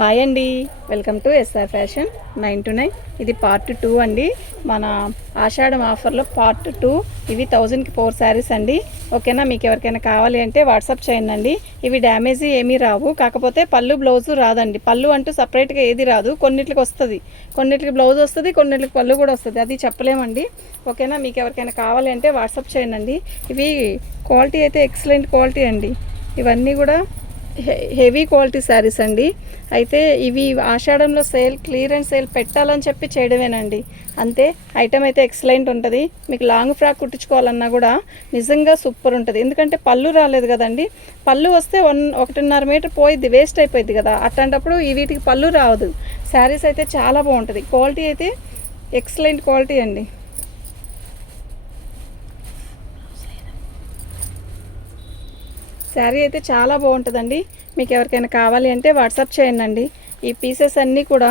Hi అండి, welcome to SR fashion 9 to 9. ఇది part 2 అండి. మన ఆషాఢం ఆఫర్లో పార్ట్ 2. ఇవి 1000కి 4 శారీస్ అండి. ఓకేనా, మీకు ఎవరికైనా కావాలి అంటే వాట్సాప్ చేయండి. ఇవి డ్యామేజ్ ఏమీ రావు, కాకపోతే పళ్ళు బ్లౌజు రాదండి. పళ్ళు అంటూ సపరేట్గా ఏది రాదు. కొన్నిటికి వస్తుంది, కొన్నిటికి బ్లౌజ్ వస్తుంది, కొన్నిటికి పళ్ళు కూడా వస్తుంది, అది చెప్పలేమండి. ఓకేనా, మీకు ఎవరికైనా కావాలి అంటే వాట్సాప్ చేయండి. ఇవి క్వాలిటీ అయితే ఎక్సలెంట్ క్వాలిటీ అండి. ఇవన్నీ కూడా హెవీ క్వాలిటీ శారీస్ అండి. అయితే ఇవి ఆషాఢంలో క్లియరెన్స్ సేల్ పెట్టాలని చెప్పి చేయడమేనండి, అంతే. ఐటమ్ అయితే ఎక్సలెంట్ ఉంటుంది. మీకు లాంగ్ ఫ్రాక్ కుట్టించుకోవాలన్నా కూడా నిజంగా సూపర్ ఉంటుంది. ఎందుకంటే పళ్ళు రాలేదు కదండి. పళ్ళు వస్తే 1.5 మీటర్ పోయిద్ది, వేస్ట్ అయిపోయింది కదా. అట్లాంటప్పుడు వీటికి పళ్ళు రావదు. శారీస్ అయితే చాలా బాగుంటుంది. క్వాలిటీ అయితే ఎక్సలెంట్ క్వాలిటీ అండి. శారీ అయితే చాలా బాగుంటుందండి. మీకు ఎవరికైనా కావాలి అంటే వాట్సాప్ చేయండి. ఈ పీసెస్ అన్నీ కూడా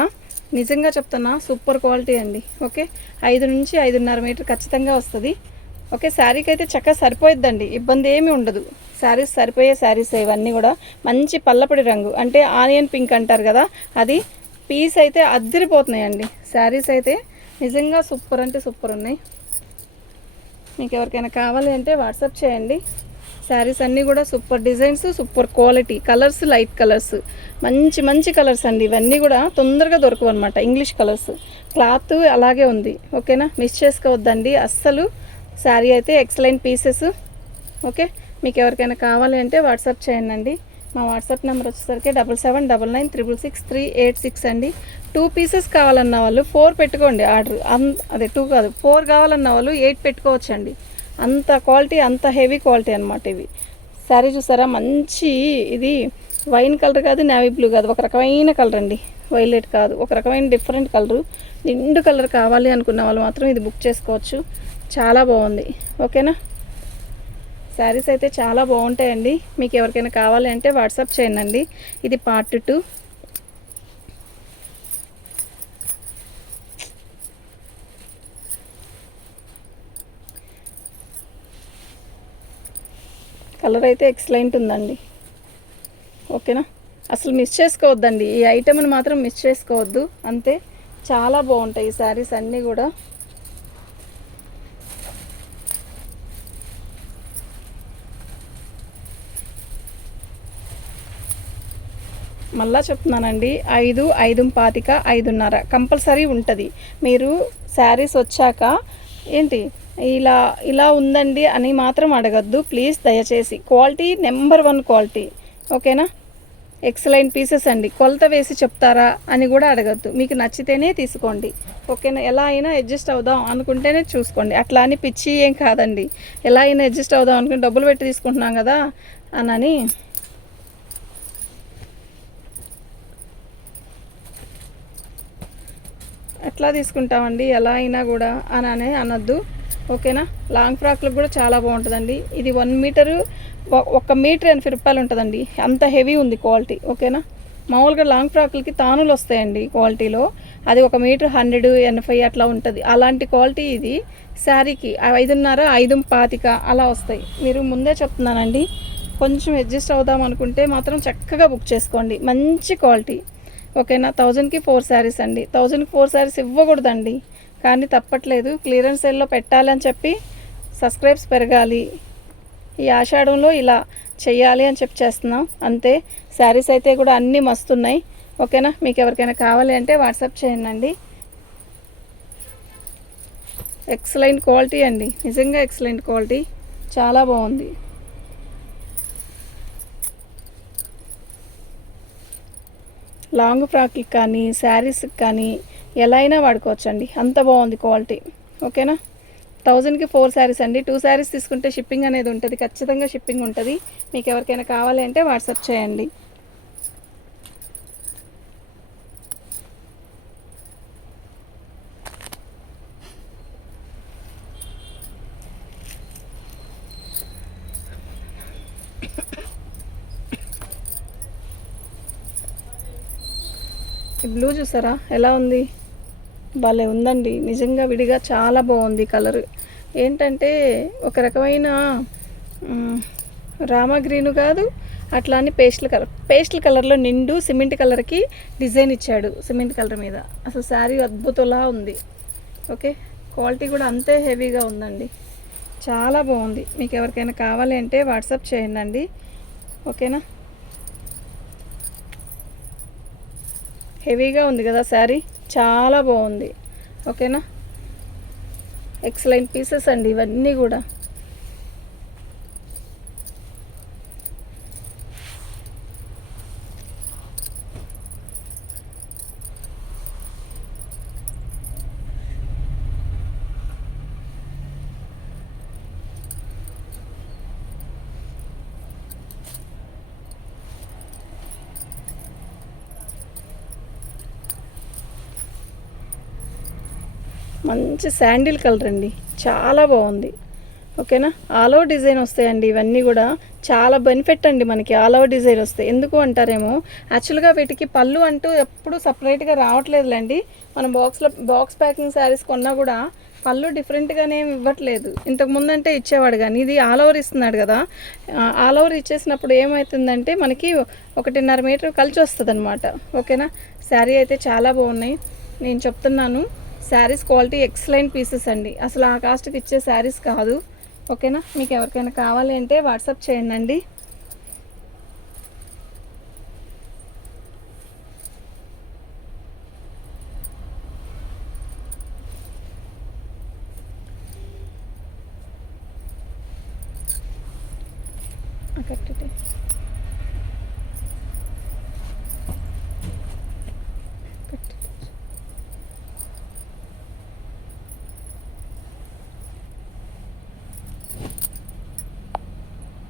నిజంగా చెప్తున్నా సూపర్ క్వాలిటీ అండి. ఓకే, 5 నుంచి 5.5 మీటర్ ఖచ్చితంగా వస్తుంది. ఓకే, శారీకి అయితే చక్కగా సరిపోయిద్దండి, ఇబ్బంది ఏమీ ఉండదు. శారీస్ సరిపోయే శారీస్ ఇవన్నీ కూడా మంచి పల్లపొడి రంగు, అంటే ఆనియన్ పింక్ అంటారు కదా, అది పీస్ అయితే అద్దరిపోతున్నాయండి. శారీస్ అయితే నిజంగా సూపర్ అంటే సూపర్ ఉన్నాయి. మీకు ఎవరికైనా కావాలి అంటే వాట్సాప్ చేయండి. శారీస్ అన్నీ కూడా super designs, super quality, colours light colours, మంచి మంచి కలర్స్ అండి. ఇవన్నీ కూడా తొందరగా దొరకవు అనమాట, ఇంగ్లీష్ కలర్స్. క్లాత్ అలాగే ఉంది. ఓకేనా, మిస్ చేసుకోవద్దండి అస్సలు. శారీ అయితే ఎక్సలెంట్ పీసెస్. ఓకే, మీకు ఎవరికైనా కావాలి అంటే వాట్సాప్ చేయండి. మా వాట్సాప్ నెంబర్ వచ్చేసరికి 7799666386 అండి. 2 పీసెస్ కావాలన్న వాళ్ళు 4 పెట్టుకోండి ఆర్డర్. అదే 2 కాదు, 4 కావాలన్న వాళ్ళు 8 పెట్టుకోవచ్చు అండి. అంత క్వాలిటీ, అంత హెవీ క్వాలిటీ అనమాట. ఇవి శారీ చూసారా, మంచి ఇది వైన్ కలర్ కాదు, నేవీ బ్లూ కాదు, ఒక రకమైన కలర్ అండి. వైలెట్ కాదు, ఒక రకమైన డిఫరెంట్ కలరు. నిండు కలర్ కావాలి అనుకున్న వాళ్ళు మాత్రం ఇది బుక్ చేసుకోవచ్చు. చాలా బాగుంది. ఓకేనా, శారీస్ అయితే చాలా బాగుంటాయండి. మీకు ఎవరికైనా కావాలి అంటే వాట్సాప్ చేయండి. ఇది పార్ట్ 2. కలర్ అయితే ఎక్సలెంట్ ఉందండి. ఓకేనా, అసలు మిస్ చేసుకోవద్దండి. ఈ ఐటెంని మాత్రం మిస్ చేసుకోవద్దు, అంతే. చాలా బాగుంటాయి ఈ శారీస్ అన్నీ కూడా. మళ్ళా చెప్తున్నానండి, 5, 5.25, 5.5 కంపల్సరీ ఉంటుంది. మీరు శారీస్ వచ్చాక ఏంటి ఇలా ఉందండి అని మాత్రం అడగద్దు ప్లీజ్, దయచేసి. Quality number 1 quality. ఓకేనా, ఎక్సలెంట్ పీసెస్ అండి. కొలత వేసి చెప్తారా అని కూడా అడగద్దు, మీకు నచ్చితేనే తీసుకోండి. ఓకేనా, ఎలా అయినా అడ్జస్ట్ అవుదాం అనుకుంటేనే చూసుకోండి. అట్లా అని పిచ్చి ఏం కాదండి. ఎలా అయినా అడ్జస్ట్ అవుదాం అనుకుని డబ్బులు పెట్టి తీసుకుంటున్నాం కదా అని ఎట్లా తీసుకుంటామండి, ఎలా అయినా కూడా అని అనొద్దు. ఓకేనా, లాంగ్ ఫ్రాక్లకు కూడా చాలా బాగుంటుందండి. ఇది 1 మీటరు 1 మీటర్ 80 రూపాయలు ఉంటుందండి. అంత హెవీ ఉంది క్వాలిటీ. ఓకేనా, మామూలుగా లాంగ్ ఫ్రాక్లకి తానులు వస్తాయండి క్వాలిటీలో, అది 1 మీటర్ 180 అట్లా ఉంటుంది. అలాంటి క్వాలిటీ ఇది. శారీకి 5.5, 5.25 అలా వస్తాయి. మీరు ముందే చెప్తున్నానండి, కొంచెం అడ్జస్ట్ అవుదాం అనుకుంటే మాత్రం చక్కగా బుక్ చేసుకోండి. మంచి క్వాలిటీ. ఓకేనా, 1000కి 4 శారీస్ అండి. 1000కి 4 శారీస్ ఇవ్వకూడదండి, కానీ తప్పట్లేదు. క్లియరెన్స్ సేల్లో పెట్టాలని చెప్పి సబ్స్క్రైబ్స్ పెరగాలి, ఈ ఆషాఢంలో ఇలా చెయ్యాలి అని చెప్పి చేస్తున్నాం, అంతే. శారీస్ అయితే కూడా అన్నీ మస్తున్నాయి. ఓకేనా, మీకు ఎవరికైనా కావాలి అంటే వాట్సాప్ చేయండి. ఎక్సలెంట్ క్వాలిటీ అండి, నిజంగా ఎక్సలెంట్ క్వాలిటీ, చాలా బాగుంది. లాంగ్ ఫ్రాక్కి కానీ శారీస్కి కానీ ఎలా అయినా వాడుకోవచ్చండి, అంత బాగుంది క్వాలిటీ. ఓకేనా, 1000కి 4 శారీస్ అండి. 2 శారీస్ తీసుకుంటే షిప్పింగ్ అనేది ఉంటుంది, ఖచ్చితంగా షిప్పింగ్ ఉంటుంది. మీకు ఎవరికైనా కావాలి అంటే వాట్సాప్ చేయండి. ఈ బ్లూ చూసారా ఎలా ఉంది, భలే ఉందండి. నిజంగా విడిగా చాలా బాగుంది కలర్. ఏంటంటే ఒక రకమైన రామా గ్రీను కాదు, అట్లా అని పేస్టల్ కలర్లో నిండు సిమెంట్ కలర్కి డిజైన్ ఇచ్చాడు. సిమెంట్ కలర్ మీద అసలు శారీ అద్భుతంలా ఉంది. ఓకే, క్వాలిటీ కూడా అంతే హెవీగా ఉందండి, చాలా బాగుంది. మీకు ఎవరికైనా కావాలి అంటే వాట్సాప్ చేయండి. ఓకేనా, హెవీగా ఉంది కదా శారీ, చాలా బాగుంది. ఓకేనా, ఎక్సలెంట్ పీసెస్ అండి ఇవన్నీ కూడా. మంచి శాండిల్ కలర్ అండి, చాలా బాగుంది. ఓకేనా, ఆల్ ఓవర్ డిజైన్ వస్తాయండి ఇవన్నీ కూడా. చాలా బెనిఫిట్ అండి మనకి ఆల్ ఓవర్ డిజైన్ వస్తాయి. ఎందుకు అంటారేమో, యాక్చువల్గా వీటికి పళ్ళు అంటూ ఎప్పుడు సపరేట్గా రావట్లేదులేండి. మనం బాక్స్ ప్యాకింగ్ శారీస్ కొన్నా కూడా పళ్ళు డిఫరెంట్గానే ఇవ్వట్లేదు. ఇంతకుముందు అంటే ఇచ్చేవాడు, కానీ ఇది ఆల్ ఓవర్ ఇస్తున్నాడు కదా. ఆల్ ఓవర్ ఇచ్చేసినప్పుడు ఏమవుతుందంటే మనకి 1.5 మీటర్ కలిసి వస్తుంది అనమాట. ఓకేనా, శారీ అయితే చాలా బాగున్నాయి. నేను చెప్తున్నాను, శారీస్ క్వాలిటీ ఎక్సలెంట్ పీసెస్ అండి, అసలు ఆ కాస్ట్కి ఇచ్చే శారీస్ కాదు. ఓకేనా, మీకు ఎవరికైనా కావాలి అంటే వాట్సాప్ చేయండి. కరెక్ట్.